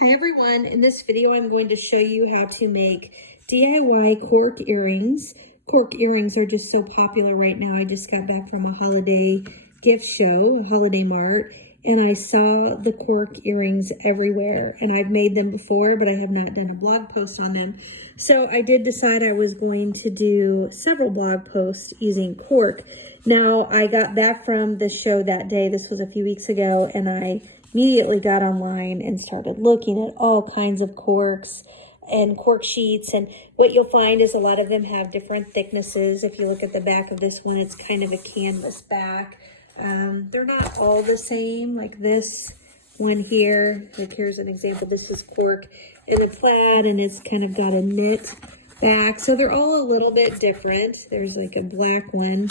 Hi everyone, in this video I'm going to show you how to make DIY cork earrings. Cork earrings are just so popular right now. I just got back from a holiday gift show, a holiday mart, and I saw the cork earrings everywhere. And I've made them before, but I have not done a blog post on them. So I did decide I was going to do several blog posts using cork. Now I got back from the show that day, this was a few weeks ago, and I immediately got online and started looking at all kinds of corks and cork sheets. And what you'll find is a lot of them have different thicknesses. If you look at the back of this one, it's kind of a canvas back. They're not all the same. Like this one here, like here's an example. This is cork in a plaid and it's kind of got a knit back. So they're all a little bit different. There's like a black one.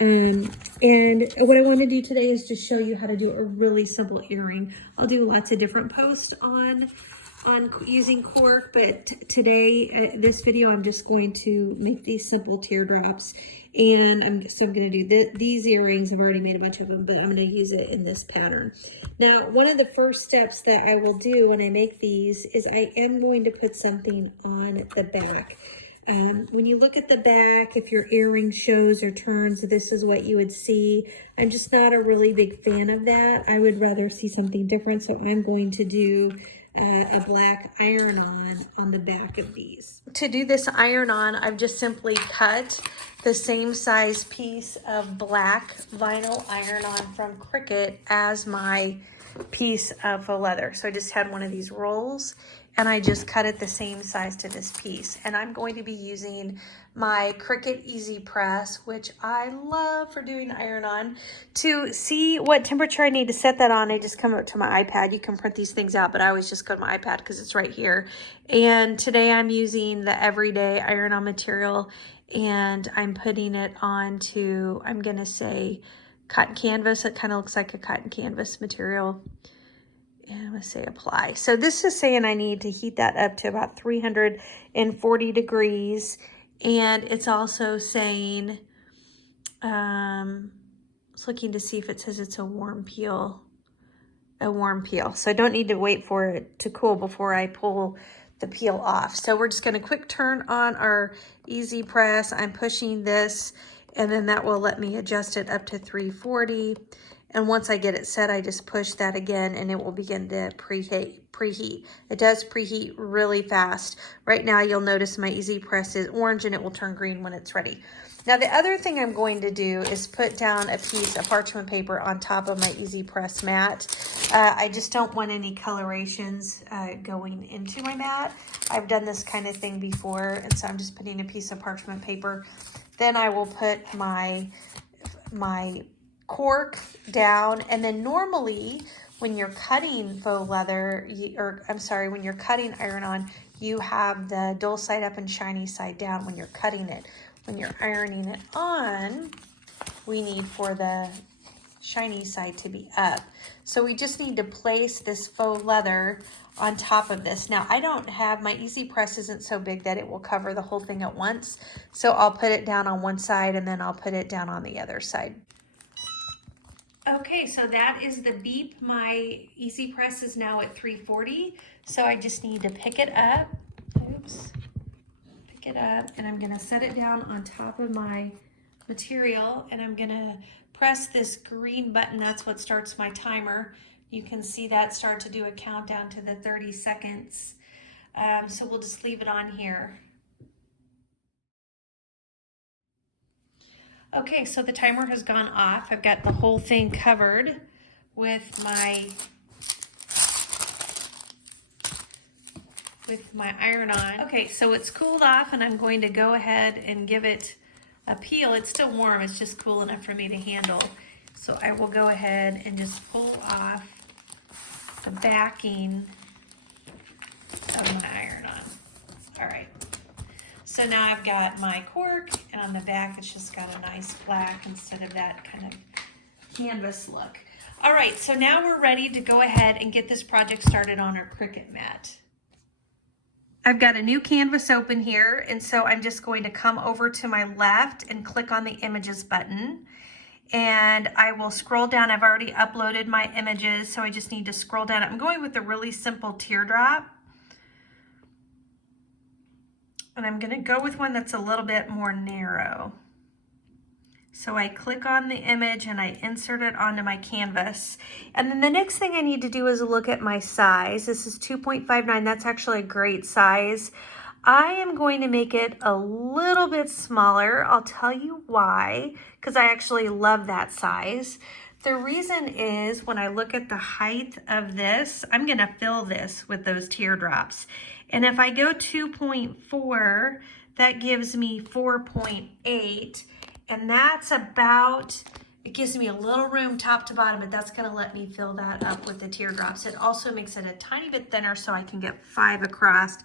And what I want to do today is just show you how to do a really simple earring. I'll do lots of different posts on using cork, but today, this video, I'm just going to make these simple teardrops. And I'm going to do these earrings. I've already made a bunch of them, but I'm going to use it in this pattern. Now, one of the first steps that I will do when I make these is I am going to put something on the back. When you look at the back, if your earring shows or turns, this is what you would see. I'm just not a really big fan of that. I would rather see something different, so I'm going to do a black iron-on the back of these. To do this iron-on, I've just simply cut the same size piece of black vinyl iron-on from Cricut as my piece of faux leather. So I just had one of these rolls and I just cut it the same size to this piece. And I'm going to be using my Cricut Easy Press, which I love for doing iron on. To see what temperature I need to set that on, I just come up to my iPad. You can print these things out, but I always just go to my iPad because it's right here. And today I'm using the everyday iron on material and I'm putting it onto, I'm gonna say cotton canvas. It kind of looks like a cotton canvas material. And I'm going to say apply. So this is saying I need to heat that up to about 340 degrees. And it's also saying, it's looking to see if it says it's a warm peel. A warm peel. So I don't need to wait for it to cool before I pull the peel off. So we're just going to quick turn on our Easy Press. I'm pushing this and then that will let me adjust it up to 340. And once I get it set, I just push that again and it will begin to preheat. It does preheat really fast. Right now, you'll notice my Easy Press is orange and it will turn green when it's ready. Now, the other thing I'm going to do is put down a piece of parchment paper on top of my Easy Press mat. I just don't want any colorations going into my mat. I've done this kind of thing before, and so I'm just putting a piece of parchment paper. Then I will put my cork down, and then normally when you're cutting faux leather, when you're cutting iron-on, you have the dull side up and shiny side down when you're cutting it. When you're ironing it on, we need for the shiny side to be up. So we just need to place this faux leather on top of this. Now, I don't have, my Easy Press isn't so big that it will cover the whole thing at once. So I'll put it down on one side and then I'll put it down on the other side. Okay, so that is the beep. My Easy Press is now at 340. So I just need to pick it up. Oops. Pick it up and I'm gonna set it down on top of my material and I'm gonna press this green button. That's what starts my timer. You can see that start to do a countdown to the 30 seconds. So we'll just leave it on here. Okay, so the timer has gone off. I've got the whole thing covered with my iron-on. Okay, so it's cooled off and I'm going to go ahead and give it a peel. It's still warm, it's just cool enough for me to handle. So I will go ahead and just pull off the backing of my iron-on. All right. So now I've got my cork, and on the back it's just got a nice black instead of that kind of canvas look. All right, so now we're ready to go ahead and get this project started on our Cricut mat. I've got a new canvas open here, and so I'm just going to come over to my left and click on the Images button. and I will scroll down. I've already uploaded my images, so I just need to scroll down. I'm going with a really simple teardrop. And I'm gonna go with one that's a little bit more narrow. So I click on the image and I insert it onto my canvas. And then the next thing I need to do is look at my size. This is 2.59, that's actually a great size. I am going to make it a little bit smaller. I'll tell you why, because I actually love that size. The reason is when I look at the height of this, I'm gonna fill this with those teardrops. And if I go 2.4, that gives me 4.8, and that's about, it gives me a little room top to bottom, but that's gonna let me fill that up with the teardrops. It also makes it a tiny bit thinner so I can get 5 across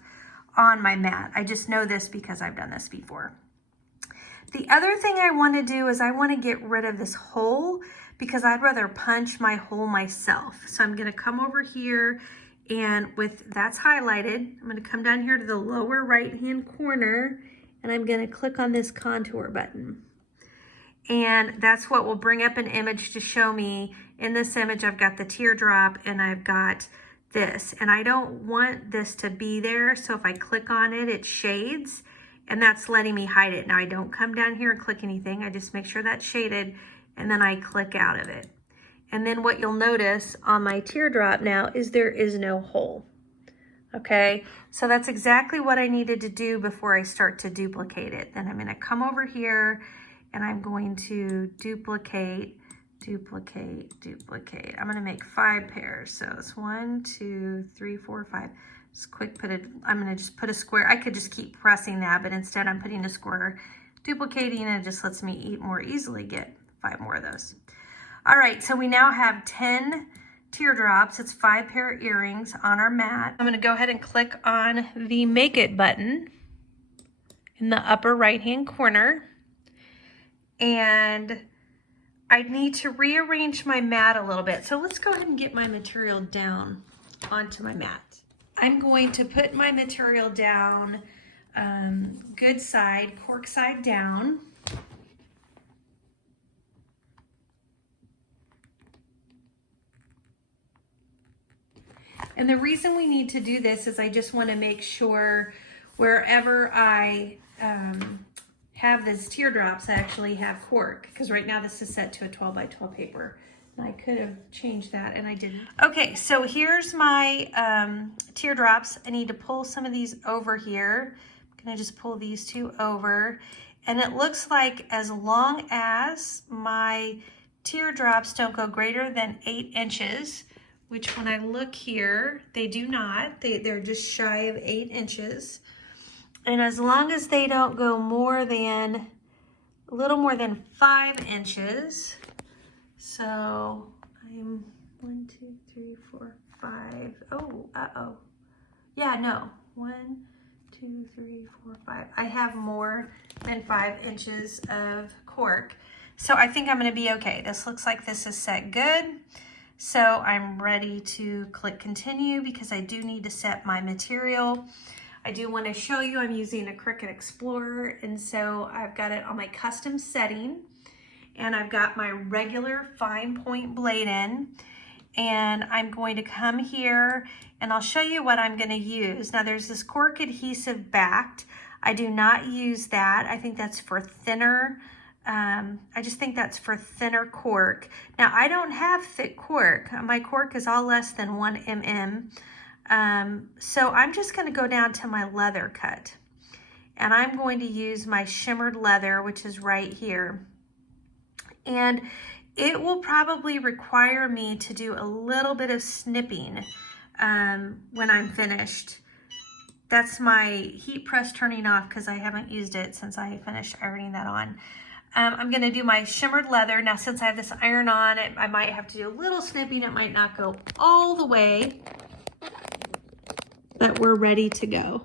on my mat. I just know this because I've done this before. The other thing I wanna do is I wanna get rid of this hole because I'd rather punch my hole myself. So I'm gonna come over here, and with that's highlighted, I'm gonna come down here to the lower right-hand corner, and I'm gonna click on this contour button. And that's what will bring up an image to show me, in this image, I've got the teardrop and I've got this. And I don't want this to be there, so if I click on it, it shades, and that's letting me hide it. Now I don't come down here and click anything, I just make sure that's shaded, and then I click out of it. And then what you'll notice on my teardrop now is there is no hole. Okay, so that's exactly what I needed to do before I start to duplicate it. Then I'm gonna come over here and I'm going to duplicate, duplicate, duplicate. I'm gonna make 5 pairs. So it's 1, 2, 3, 4, 5. Just quick put it, I'm gonna just put a square. I could just keep pressing that, but instead I'm putting a square, duplicating, and it just lets me more easily get 5 more of those. All right, so we now have 10 teardrops. It's 5 pair of earrings on our mat. I'm gonna go ahead and click on the Make It button in the upper right-hand corner. And I need to rearrange my mat a little bit. So let's go ahead and get my material down onto my mat. I'm going to put my material down good side, cork side down. And the reason we need to do this is I just want to make sure wherever I have these teardrops, I actually have cork, because right now this is set to a 12 by 12 paper. And I could have changed that and I didn't. Okay, so here's my teardrops. I need to pull some of these over here. I'm gonna just pull these 2 over. And it looks like as long as my teardrops don't go greater than 8 inches, which when I look here, they do not. They're just shy of 8 inches. And as long as they don't go more than, a little more than 5 inches. So I'm 1, 2, 3, 4, 5. Oh, uh-oh. Yeah, no. 1, 2, 3, 4, 5. I have more than 5 inches of cork. So I think I'm gonna be okay. This looks like this is set good. So I'm ready to click continue because I do need to set my material. I do want to show you I'm using a Cricut Explorer, and so I've got it on my custom setting, and I've got my regular fine point blade in, and I'm going to come here and I'll show you what I'm going to use. Now there's this cork adhesive backed. I do not use that. I think that's for thinner. I just think that's for thinner cork. Now I don't have thick cork. My cork is all less than 1 mm. So I'm just going to go down to my leather cut, and I'm going to use my shimmered leather, which is right here. And it will probably require me to do a little bit of snipping when I'm finished. That's my heat press turning off because I haven't used it since I finished ironing that on. I'm going to do my shimmered leather. Now since I have this iron on, I might have to do a little snipping. It might not go all the way, but we're ready to go.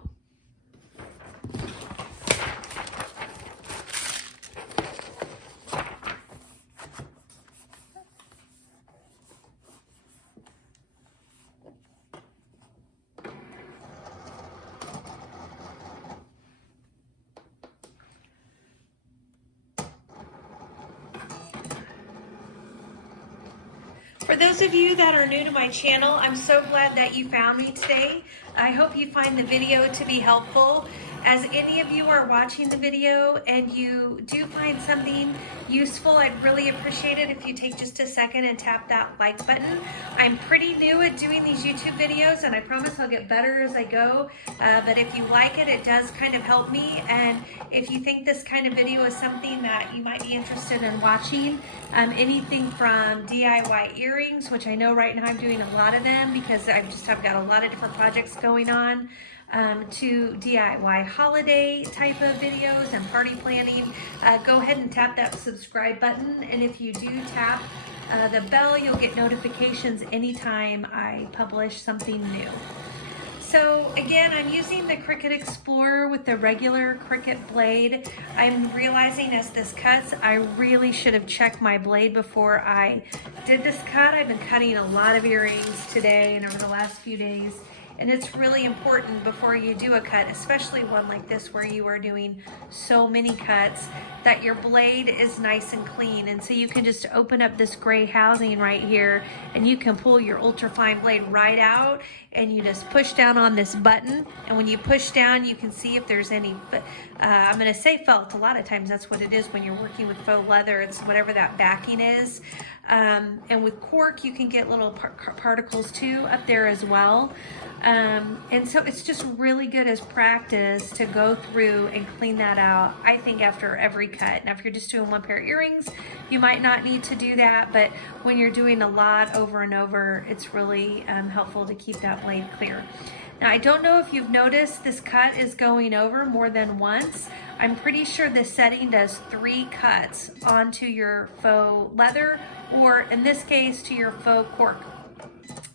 For those of you that are new to my channel, I'm so glad that you found me today. I hope you find the video to be helpful. As any of you are watching the video and you do find something useful, I'd really appreciate it if you take just a second and tap that like button. I'm pretty new at doing these YouTube videos, and I promise I'll get better as I go. But if you like it, it does kind of help me. And if you think this kind of video is something that you might be interested in watching, anything from DIY earrings, which I know right now I'm doing a lot of them because I've got a lot of different projects going on, to DIY holiday type of videos and party planning, go ahead and tap that subscribe button. And if you do tap the bell, you'll get notifications anytime I publish something new. So again, I'm using the Cricut Explorer with the regular Cricut blade. I'm realizing as this cuts, I really should have checked my blade before I did this cut. I've been cutting a lot of earrings today and over the last few days. And it's really important before you do a cut, especially one like this where you are doing so many cuts, that your blade is nice and clean. And so you can just open up this gray housing right here and you can pull your ultra fine blade right out, and you just push down on this button. And when you push down, you can see if there's any, I'm gonna say felt, a lot of times that's what it is when you're working with faux leather, it's whatever that backing is. And with cork, you can get little particles too up there as well. And so it's just really good as practice to go through and clean that out, I think, after every cut. Now, if you're just doing one pair of earrings, you might not need to do that, but when you're doing a lot over and over, it's really helpful to keep that blade clear. Now, I don't know if you've noticed this cut is going over more than once. I'm pretty sure this setting does 3 cuts onto your faux leather, or in this case, to your faux cork.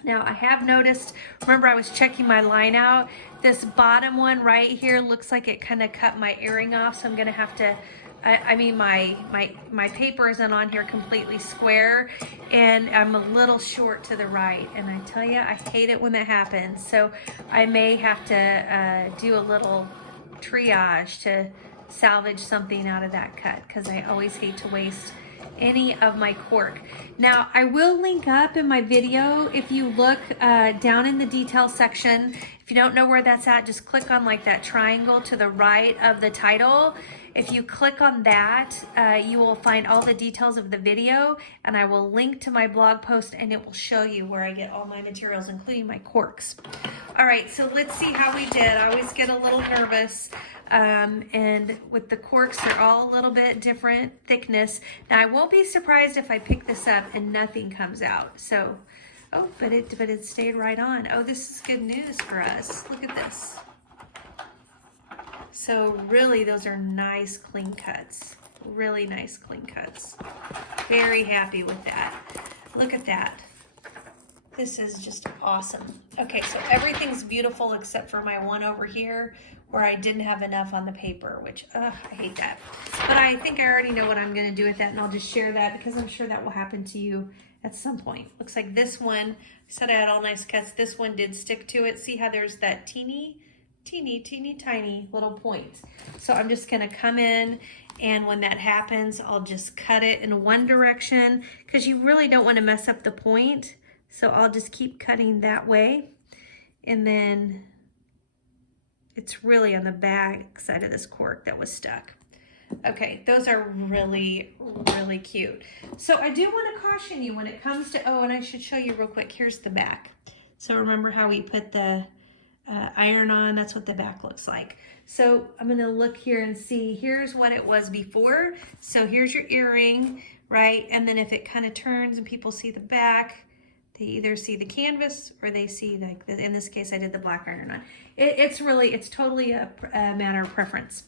Now, I have noticed, remember I was checking my line out, this bottom one right here looks like it kind of cut my earring off, so I'm gonna have to, my paper isn't on here completely square, and I'm a little short to the right, and I tell you, I hate it when that happens. So I may have to do a little triage to salvage something out of that cut, because I always hate to waste any of my cork. Now, I will link up in my video, if you look down in the details section. If you don't know where that's at, just click on like that triangle to the right of the title. If you click on that, you will find all the details of the video, and I will link to my blog post, and it will show you where I get all my materials, including my corks. All right, so let's see how we did. I always get a little nervous, and with the corks, they're all a little bit different thickness. Now, I won't be surprised if I pick this up and nothing comes out. So, oh, but it stayed right on. Oh, this is good news for us. Look at this. So really, those are nice, clean cuts. Really nice, clean cuts. Very happy with that. Look at that. This is just awesome. Okay, so everything's beautiful except for my one over here where I didn't have enough on the paper, which, I hate that. But I think I already know what I'm gonna do with that, and I'll just share that because I'm sure that will happen to you at some point. Looks like this one, I said I had all nice cuts. This one did stick to it. See how there's that teeny tiny little point. So I'm just gonna come in, and when that happens, I'll just cut it in one direction because you really don't want to mess up the point. So I'll just keep cutting that way, and then it's really on the back side of this cork that was stuck. Okay, those are really, really cute. So I do want to caution you when it comes to, oh, and I should show you real quick. Here's the back. So remember how we put the iron on? That's what the back looks like. So I'm gonna look here and see, here's what it was before. So here's your earring, right? And then if it kind of turns and people see the back, they either see the canvas or they see, like, in this case, I did the black iron on. It's totally a matter of preference.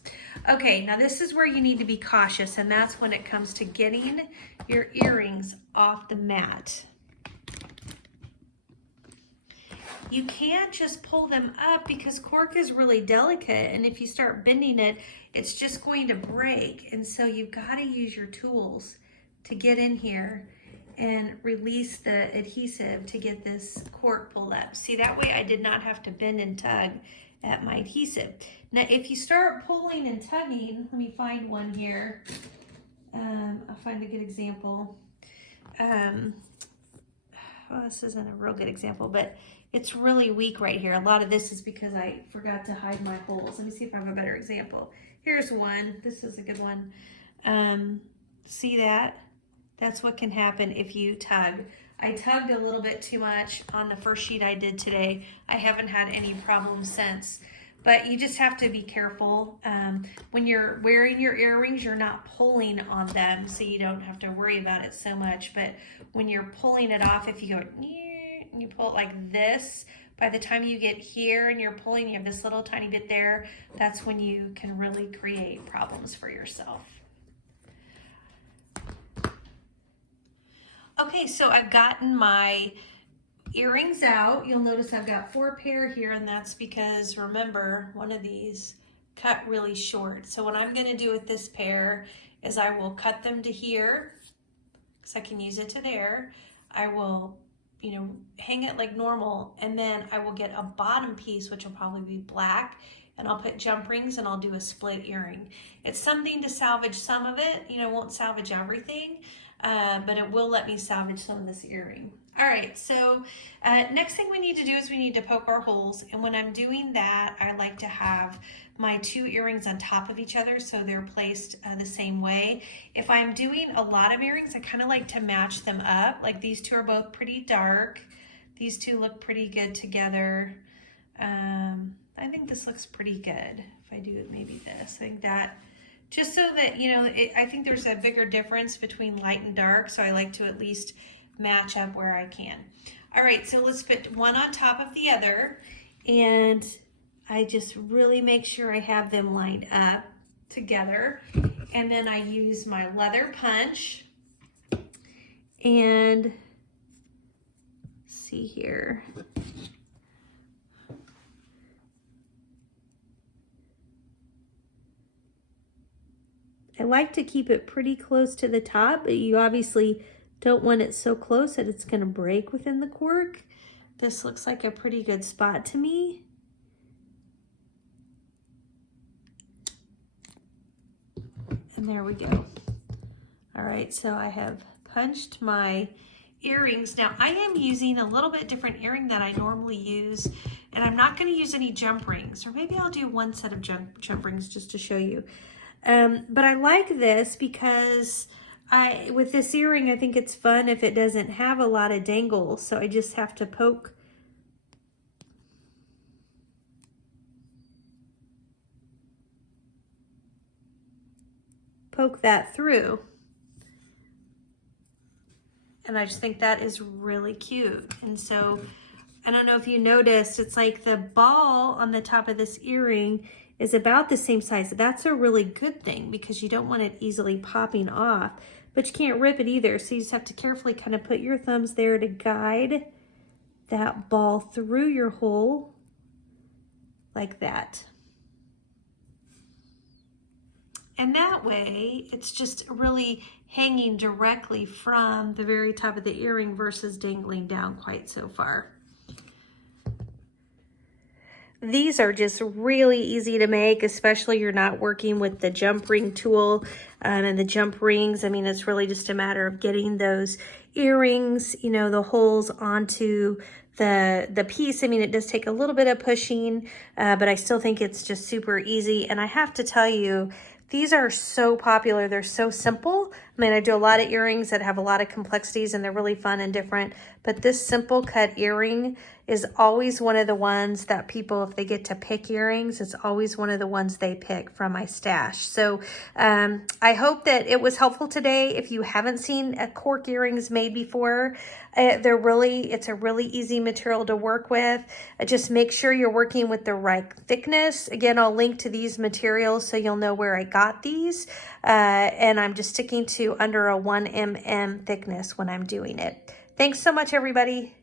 Okay, now this is where you need to be cautious, and that's when it comes to getting your earrings off the mat. You can't just pull them up because cork is really delicate, and if you start bending it, it's just going to break. And so you've got to use your tools to get in here and release the adhesive to get this cork pulled up. See, that way I did not have to bend and tug at my adhesive. Now, if you start pulling and tugging, let me find one here. I'll find a good example. well, this isn't a real good example, but it's really weak right here. A lot of this is because I forgot to hide my holes. Let me see if I have a better example. Here's one. This is a good one. See that? That's what can happen if you tug. I tugged a little bit too much on the first sheet I did today. I haven't had any problems since. But you just have to be careful. When you're wearing your earrings, you're not pulling on them, so you don't have to worry about it so much. But when you're pulling it off, if you go, and you pull it like this, by the time you get here and you're pulling, you have this little tiny bit there, that's when you can really create problems for yourself. Okay, so I've gotten my earrings out. You'll notice I've got 4 pair here, and that's because, remember, one of these cut really short. So what I'm gonna do with this pair is I will cut them to here, because I can use it to there. I will, you know, hang it like normal, and then I will get a bottom piece, which will probably be black, and I'll put jump rings and I'll do a split earring. It's something to salvage some of it. You know, won't salvage everything, but it will let me salvage some of this earring. All right, so next thing we need to do is we need to poke our holes. And when I'm doing that, I like to have my 2 earrings on top of each other so they're placed the same way. If I'm doing a lot of earrings, I kind of like to match them up. Like these 2 are both pretty dark. These 2 look pretty good together. I think this looks pretty good. If I do it maybe this, I think that, just so that, you know, I think there's a bigger difference between light and dark, so I like to at least match up where I can. All right, so let's put one on top of the other, and I just really make sure I have them lined up together. And then I use my leather punch, and see here. I like to keep it pretty close to the top, but you obviously don't want it so close that it's going to break within the cork. This looks like a pretty good spot to me. And there we go. All right, so I have punched my earrings. Now I am using a little bit different earring than I normally use, and I'm not going to use any jump rings, or maybe I'll do one set of jump rings just to show you. But I like this because with this earring, I think it's fun if it doesn't have a lot of dangles. So I just have to poke that through. And I just think that is really cute. And so I don't know if you noticed, it's like the ball on the top of this earring is about the same size. That's a really good thing because you don't want it easily popping off, but you can't rip it either. So you just have to carefully kind of put your thumbs there to guide that ball through your hole like that. And that way, it's just really hanging directly from the very top of the earring versus dangling down quite so far. These are just really easy to make, especially you're not working with the jump ring tool and the jump rings. I mean, it's really just a matter of getting those earrings, you know, the holes onto the piece. I mean, it does take a little bit of pushing, but I still think it's just super easy. And I have to tell you, these are so popular. They're so simple. I mean, I do a lot of earrings that have a lot of complexities and they're really fun and different, but this simple cut earring is always one of the ones that people, if they get to pick earrings, it's always one of the ones they pick from my stash. So I hope that it was helpful today. If you haven't seen cork earrings made before, it's a really easy material to work with. Just make sure you're working with the right thickness. Again, I'll link to these materials so you'll know where I got these. And I'm just sticking to under a 1 mm thickness when I'm doing it. Thanks so much, everybody.